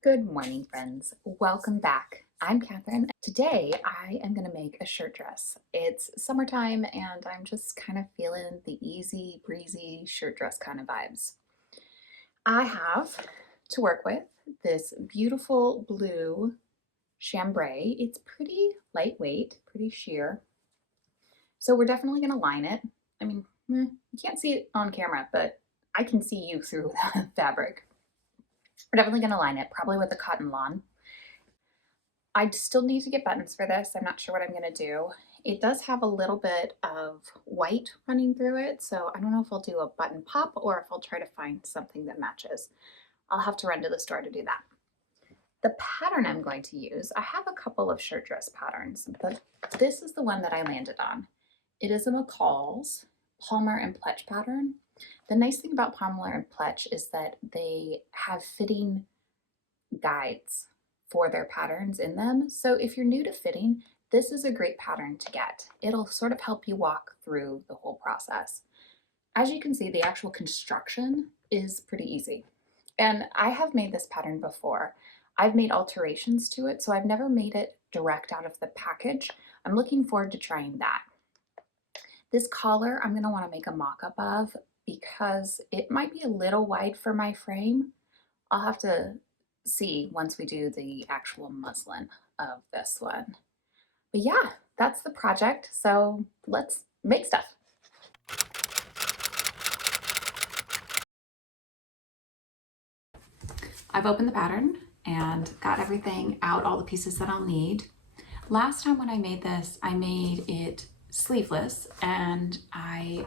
Good morning, friends. Welcome back. I'm Catherine. Today, I am going to make a shirt dress. It's summertime and I'm just kind of feeling the easy breezy shirt dress kind of vibes. I have to work with this beautiful blue chambray. It's pretty lightweight, pretty sheer. So we're definitely going to line it. I mean, you can't see it on camera, but I can see you through the fabric. We're definitely going to line it, probably with a cotton lawn. I still need to get buttons for this. I'm not sure what I'm going to do. It does have a little bit of white running through it, so I don't know if I'll do a button pop or if I'll try to find something that matches. I'll have to run to the store to do that. The pattern I'm going to use, I have a couple of shirt dress patterns, but this is the one that I landed on. It is a McCall's Palmer and Pletch pattern. The nice thing about Palmer and Pletch is that they have fitting guides for their patterns in them. So if you're new to fitting, this is a great pattern to get. It'll sort of help you walk through the whole process. As you can see, the actual construction is pretty easy. And I have made this pattern before. I've made alterations to it, so I've never made it direct out of the package. I'm looking forward to trying that. This collar, I'm gonna wanna make a mock-up of because it might be a little wide for my frame. I'll have to see once we do the actual muslin of this one. But yeah, that's the project. So let's make stuff. I've opened the pattern and got everything out, all the pieces that I'll need. Last time when I made this, I made it sleeveless and I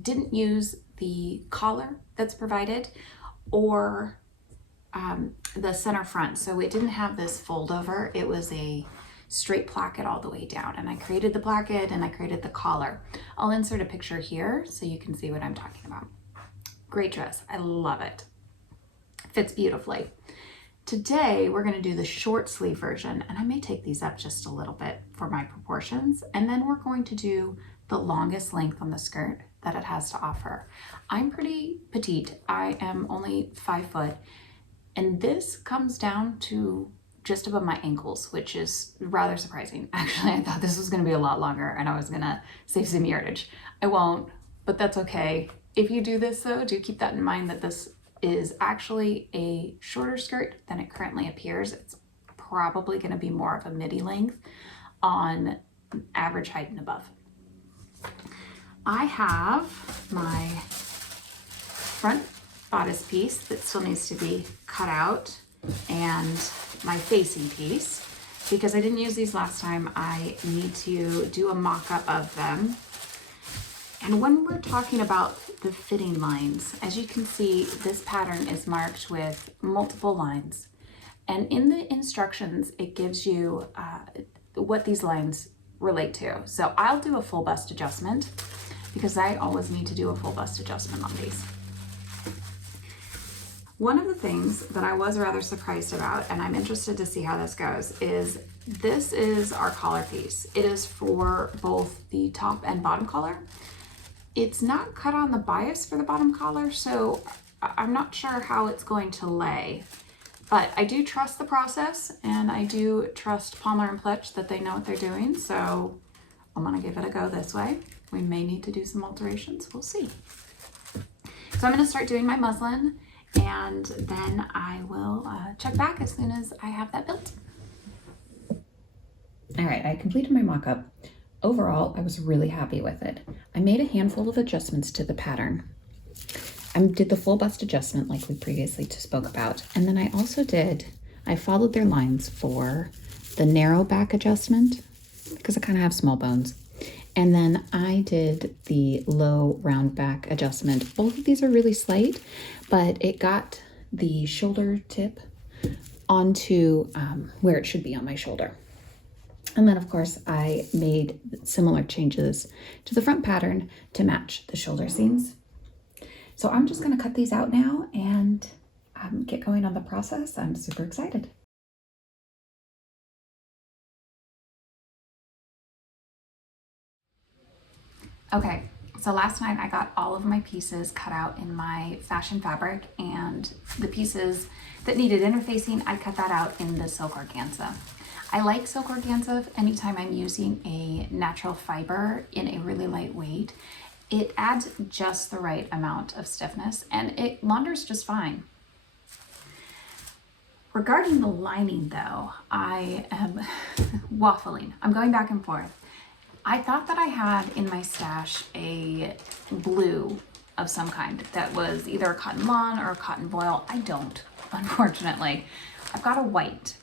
didn't use the collar that's provided or the center front. So it didn't have this fold over. It was a straight placket all the way down. And I created the placket and I created the collar. I'll insert a picture here so you can see what I'm talking about. Great dress. I love it. Fits beautifully. Today, we're going to do the short sleeve version, and I may take these up just a little bit for my proportions. And then we're going to do the longest length on the skirt that it has to offer. I'm pretty petite. I am only 5 foot. And this comes down to just above my ankles, which is rather surprising. Actually, I thought this was gonna be a lot longer and I was gonna save some yardage. I won't, but that's okay. If you do this though, do keep that in mind that this is actually a shorter skirt than it currently appears. It's probably gonna be more of a midi length on average height and above. I have my front bodice piece that still needs to be cut out and my facing piece. Because I didn't use these last time, I need to do a mock-up of them. And when we're talking about the fitting lines, as you can see, this pattern is marked with multiple lines. And in the instructions, it gives you what these lines relate to. So I'll do a full bust adjustment because I always need to do a full bust adjustment on these. One of the things that I was rather surprised about, and I'm interested to see how this goes, is this is our collar piece. It is for both the top and bottom collar. It's not cut on the bias for the bottom collar, so I'm not sure how it's going to lay. But I do trust the process, and I do trust Palmer and Pletch that they know what they're doing, so I'm gonna give it a go this way. We may need to do some alterations, we'll see. So I'm gonna start doing my muslin, and then I will check back as soon as I have that built. All right, I completed my mock-up. Overall, I was really happy with it. I made a handful of adjustments to the pattern. I did the full bust adjustment like we previously spoke about, and then I followed their lines for the narrow back adjustment because I kind of have small bones. And then I did the low round back adjustment. Both of these are really slight, but it got the shoulder tip onto where it should be on my shoulder. And then of course I made similar changes to the front pattern to match the shoulder seams. So I'm just gonna cut these out now and get going on the process. I'm super excited. Okay, So last night I got all of my pieces cut out in my fashion fabric, and the pieces that needed interfacing, I cut that out in the silk organza. I like silk organza anytime I'm using a natural fiber in a really light weight. It adds just the right amount of stiffness and it launders just fine. Regarding the lining though, I am waffling. I'm going back and forth. I thought that I had in my stash a blue of some kind that was either a cotton lawn or a cotton voile. I don't, unfortunately. I've got a white,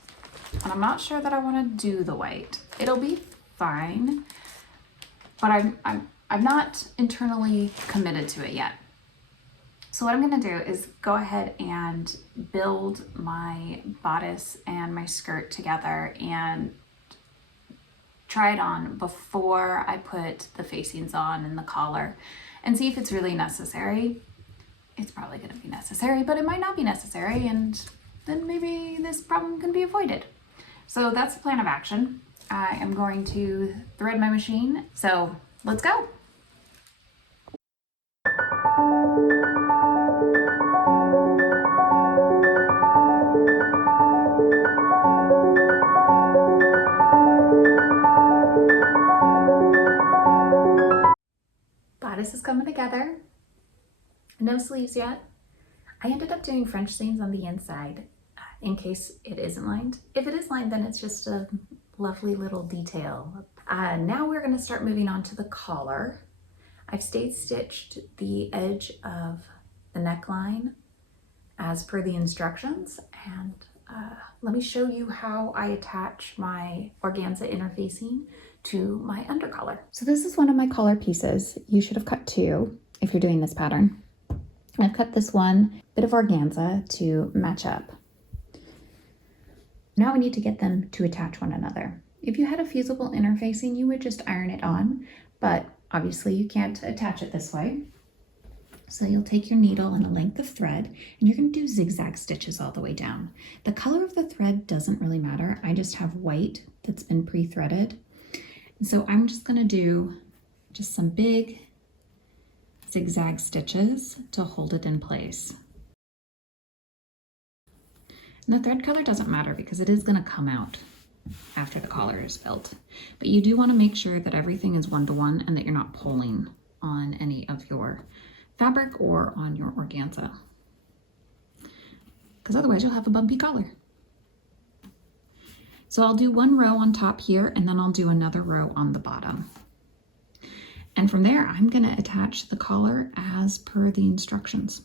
and I'm not sure that I want to do the white. It'll be fine, but I'm not internally committed to it yet. So what I'm going to do is go ahead and build my bodice and my skirt together and try it on before I put the facings on and the collar and see if it's really necessary. It's probably going to be necessary, but it might not be necessary, and then maybe this problem can be avoided. So that's the plan of action. I am going to thread my machine, so let's go. Bodice is coming together. No sleeves yet. I ended up doing French seams on the inside in case it isn't lined. If it is lined, then it's just a lovely little detail. Now we're going to start moving on to the collar. I've stayed stitched the edge of the neckline as per the instructions, and let me show you how I attach my organza interfacing to my undercollar. So this is one of my collar pieces. You should have cut two if you're doing this pattern. I've cut this one bit of organza to match up. Now we need to get them to attach one another. If you had a fusible interfacing, you would just iron it on, but obviously you can't attach it this way. So you'll take your needle and a length of thread, and you're going to do zigzag stitches all the way down. The color of the thread doesn't really matter. I just have white that's been pre-threaded. And so I'm just going to do just some big zigzag stitches to hold it in place. And the thread color doesn't matter because it is going to come out after the collar is built. But you do want to make sure that everything is one-to-one and that you're not pulling on any of your fabric or on your organza, because otherwise you'll have a bumpy collar. So I'll do one row on top here, and then I'll do another row on the bottom. And from there, I'm going to attach the collar as per the instructions.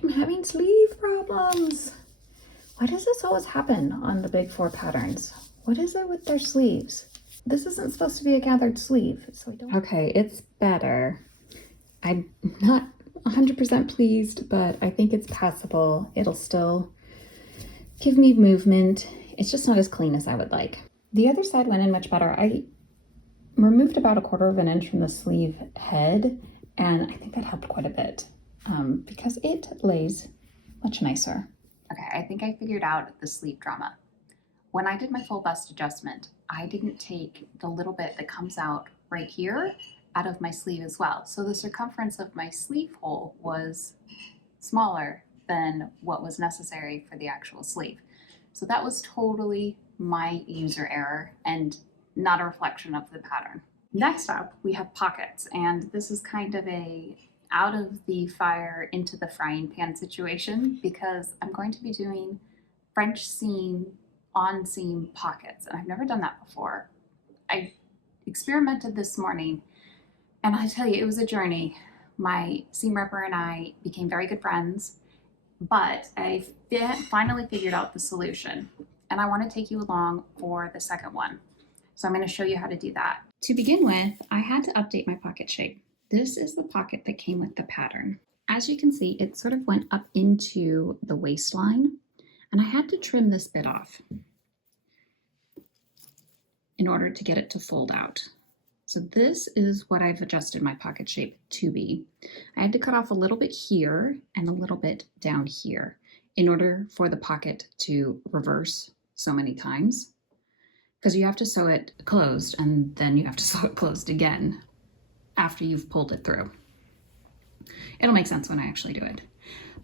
I'm having sleeve problems. Why does this always happen on the big four patterns? What is it with their sleeves? This isn't supposed to be a gathered sleeve, so I don't... Okay, it's better. I'm not 100% pleased, but I think it's passable. It'll still give me movement. It's just not as clean as I would like. The other side went in much better. I removed about 1/4 of an inch from the sleeve head, and I think that helped quite a bit because it lays much nicer. Okay, I think I figured out the sleeve drama. When I did my full bust adjustment, I didn't take the little bit that comes out right here out of my sleeve as well. So the circumference of my sleeve hole was smaller than what was necessary for the actual sleeve. So that was totally my user error and not a reflection of the pattern. Next up, we have pockets, and this is kind of a out of the fire into the frying pan situation because I'm going to be doing French seam on seam pockets, and I've never done that before. I experimented this morning, and I tell you, it was a journey. My seam ripper and I became very good friends, but I finally figured out the solution, and I want to take you along for the second one. So I'm going to show you how to do that. To begin with, I had to update my pocket shape. This is the pocket that came with the pattern. As you can see, it sort of went up into the waistline, and I had to trim this bit off in order to get it to fold out. So this is what I've adjusted my pocket shape to be. I had to cut off a little bit here and a little bit down here in order for the pocket to reverse so many times. because you have to sew it closed and then you have to sew it closed again after you've pulled it through. It'll make sense when I actually do it.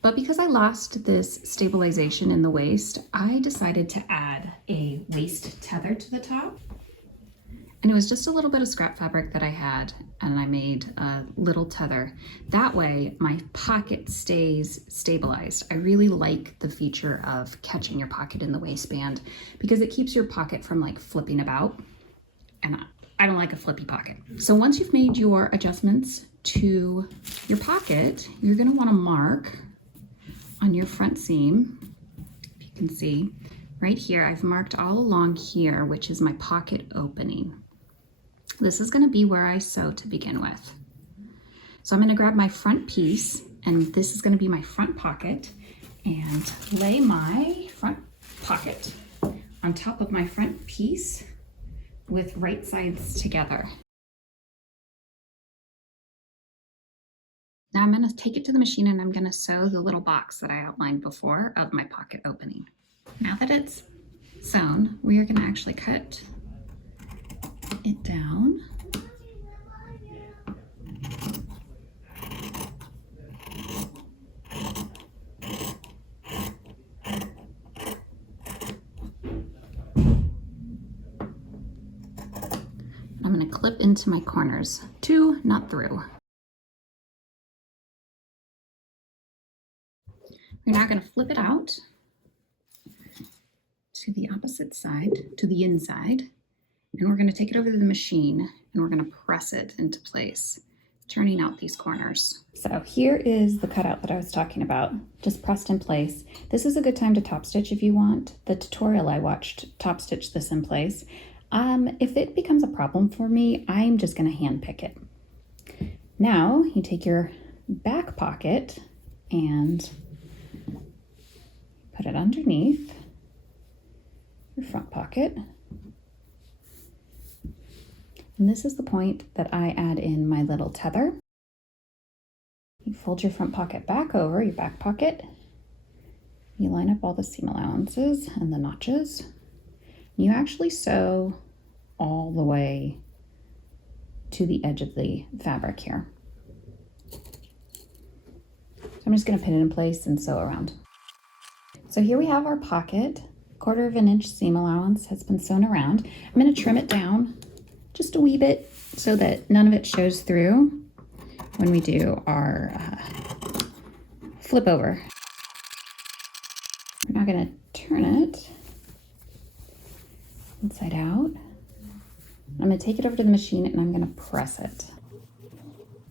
But because I lost this stabilization in the waist, I decided to add a waist tether to the top. And it was just a little bit of scrap fabric that I had, and I made a little tether. That way my pocket stays stabilized. I really like the feature of catching your pocket in the waistband because it keeps your pocket from like flipping about. And I don't like a flippy pocket. So once you've made your adjustments to your pocket, you're gonna wanna mark on your front seam. If you can see right here, I've marked all along here, which is my pocket opening. This is gonna be where I sew to begin with. So I'm gonna grab my front piece, and this is gonna be my front pocket, and lay my front pocket on top of my front piece with right sides together. Now I'm gonna take it to the machine and I'm gonna sew the little box that I outlined before of my pocket opening. Now that it's sewn, we are gonna actually cut it down. I'm gonna clip into my corners, to, not through. We're now going to flip it out to the opposite side, to the inside, and we're going to take it over to the machine and we're going to press it into place, turning out these corners. So here is the cutout that I was talking about, just pressed in place. This is a good time to top stitch if you want. The tutorial I watched top stitch this in place. If it becomes a problem for me, I'm just going to hand pick it. Now you take your back pocket and put it underneath your front pocket. And this is the point that I add in my little tether. You fold your front pocket back over your back pocket. You line up all the seam allowances and the notches. You actually sew all the way to the edge of the fabric here. So I'm just going to pin it in place and sew around. So here we have our pocket. 1/4 of an inch seam allowance has been sewn around. I'm going to trim it down just a wee bit so that none of it shows through when we do our flip over. We're now going to turn it inside out. I'm going to take it over to the machine and I'm going to press it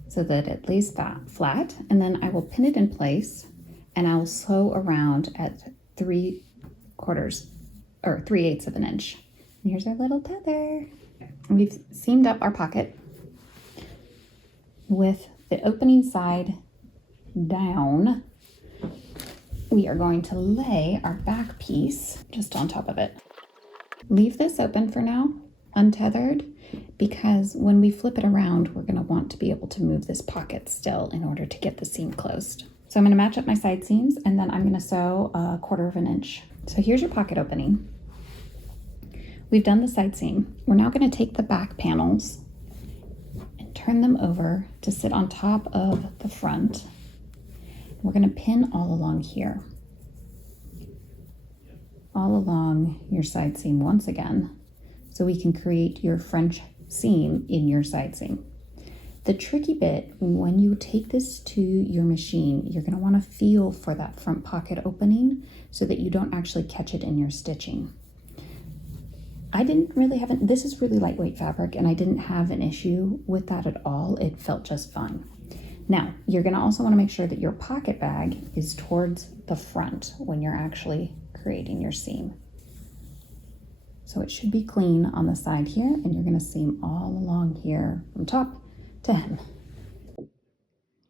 so that it lays flat, and then I will pin it in place and I will sew around at 3/8 of an inch. And here's our little tether. We've seamed up our pocket with the opening side down. We are going to lay our back piece just on top of it. Leave this open for now, untethered, because when we flip it around, we're going to want to be able to move this pocket still in order to get the seam closed. So I'm going to match up my side seams and then I'm going to sew 1/4 of an inch. So here's your pocket opening. We've done the side seam. We're now going to take the back panels and turn them over to sit on top of the front. We're going to pin all along here, all along your side seam once again, so we can create your French seam in your side seam. The tricky bit, when you take this to your machine, you're going to want to feel for that front pocket opening so that you don't actually catch it in your stitching. I didn't really have this is really lightweight fabric and I didn't have an issue with that at all. It felt just fine. Now, you're going to also want to make sure that your pocket bag is towards the front when you're actually creating your seam. So it should be clean on the side here, and you're going to seam all along here from top to hem.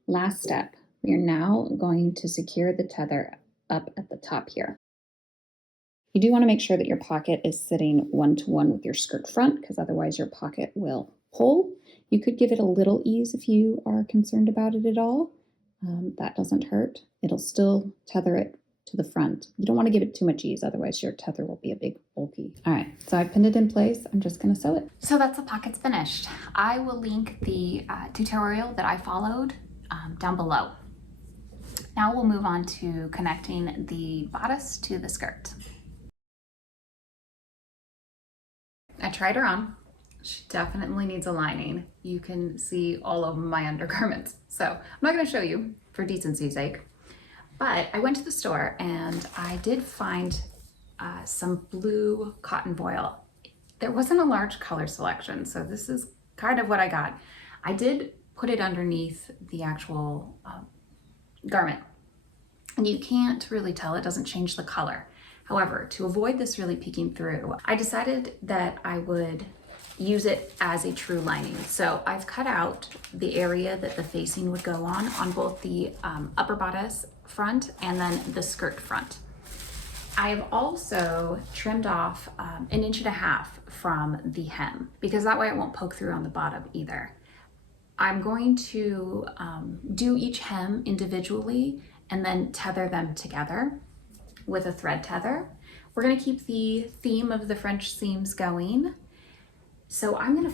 Last step, we are now going to secure the tether up at the top here. You do want to make sure that your pocket is sitting 1-to-1 with your skirt front, because otherwise your pocket will pull. You could give it a little ease if you are concerned about it at all. That doesn't hurt. It'll still tether it to the front. You don't want to give it too much ease, otherwise your tether will be a big bulky. All right, so I pinned it in place. I'm just gonna sew it. So that's the pockets finished. I will link the tutorial that I followed down below. Now we'll move on to connecting the bodice to the skirt. I tried her on. She definitely needs a lining. You can see all of my undergarments. So I'm not gonna show you for decency's sake, but I went to the store and I did find some blue cotton voile. There wasn't a large color selection, so this is kind of what I got. I did put it underneath the actual garment, and you can't really tell, it doesn't change the color. However, to avoid this really peeking through, I decided that I would use it as a true lining. So I've cut out the area that the facing would go on both the upper bodice front and then the skirt front. I have also trimmed off 1.5 inches from the hem, because that way it won't poke through on the bottom either. I'm going to do each hem individually and then tether them together with a thread tether. We're gonna keep the theme of the French seams going. So I'm gonna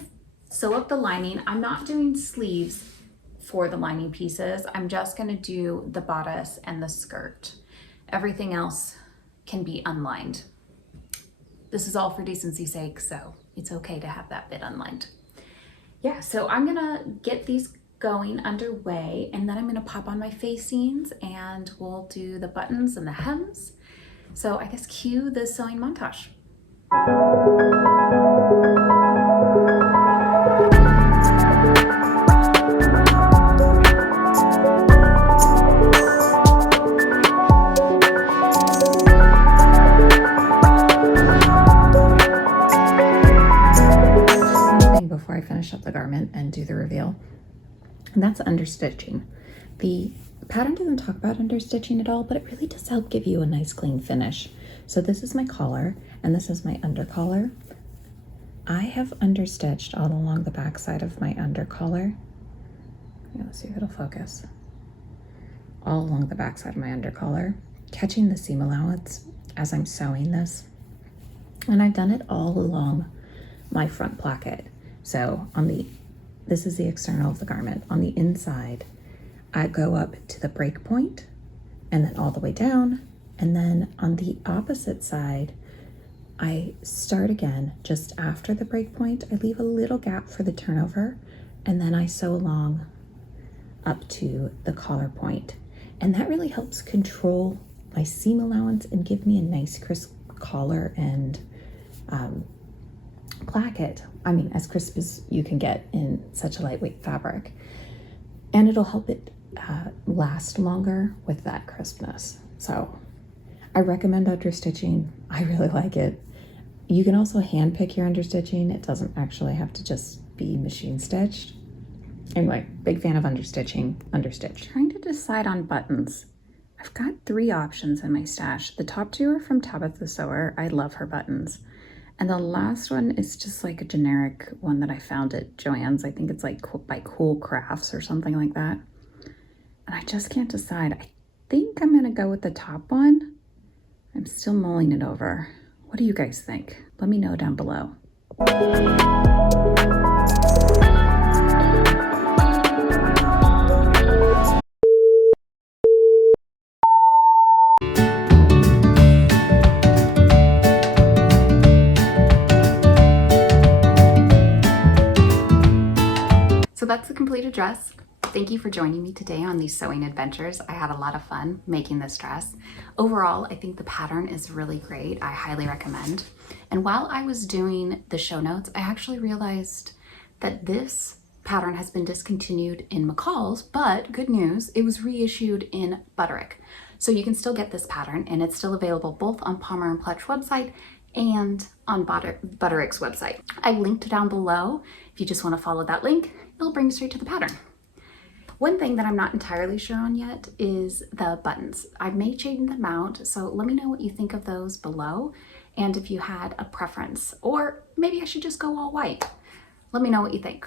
sew up the lining. I'm not doing sleeves for the lining pieces. I'm just gonna do the bodice and the skirt. Everything else can be unlined. This is all for decency's sake, so it's okay to have that bit unlined. Yeah, so I'm gonna get these going underway, and then I'm gonna pop on my facings and we'll do the buttons and the hems. So I guess cue the sewing montage. Before I finish up the garment and do the reveal, and that's understitching. The pattern doesn't talk about understitching at all, but it really does help give you a nice clean finish. So this is my collar and this is my undercollar. I have understitched all along the back side of my undercollar. Let's see if it'll focus. All along the back side of my undercollar, catching the seam allowance as I'm sewing this. And I've done it all along my front placket. So this is the external of the garment. On the inside, I go up to the break point and then all the way down. And then on the opposite side, I start again just after the break point. I leave a little gap for the turnover, and then I sew along up to the collar point. And that really helps control my seam allowance and give me a nice crisp collar and placket. I mean, as crisp as you can get in such a lightweight fabric. And it'll help it last longer with that crispness. So I recommend understitching. I really like it. You can also hand pick your understitching. It doesn't actually have to just be machine stitched. Anyway, big fan of understitching, understitch. Trying to decide on buttons. I've got 3 options in my stash. The top 2 are from Tabitha Sewer. I love her buttons. And the last one is just like a generic one that I found at Joann's. I think it's like by Cool Crafts or something like that. And I just can't decide. I think I'm gonna go with the top one. I'm still mulling it over. What do you guys think? Let me know down below. So that's the completed dress. Thank you for joining me today on these sewing adventures. I had a lot of fun making this dress. Overall, I think the pattern is really great. I highly recommend. And while I was doing the show notes, I actually realized that this pattern has been discontinued in McCall's, but good news, it was reissued in Butterick. So you can still get this pattern, and it's still available both on Palmer and Pletch website and on Butterick's website. I've linked down below. If you just want to follow that link, it'll bring you straight to the pattern. One thing that I'm not entirely sure on yet is the buttons. I may change them out, so let me know what you think of those below, and if you had a preference, or maybe I should just go all white. Let me know what you think.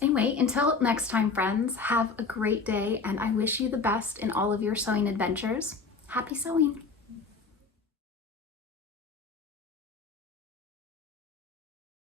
Anyway, until next time, friends, have a great day, and I wish you the best in all of your sewing adventures. Happy sewing!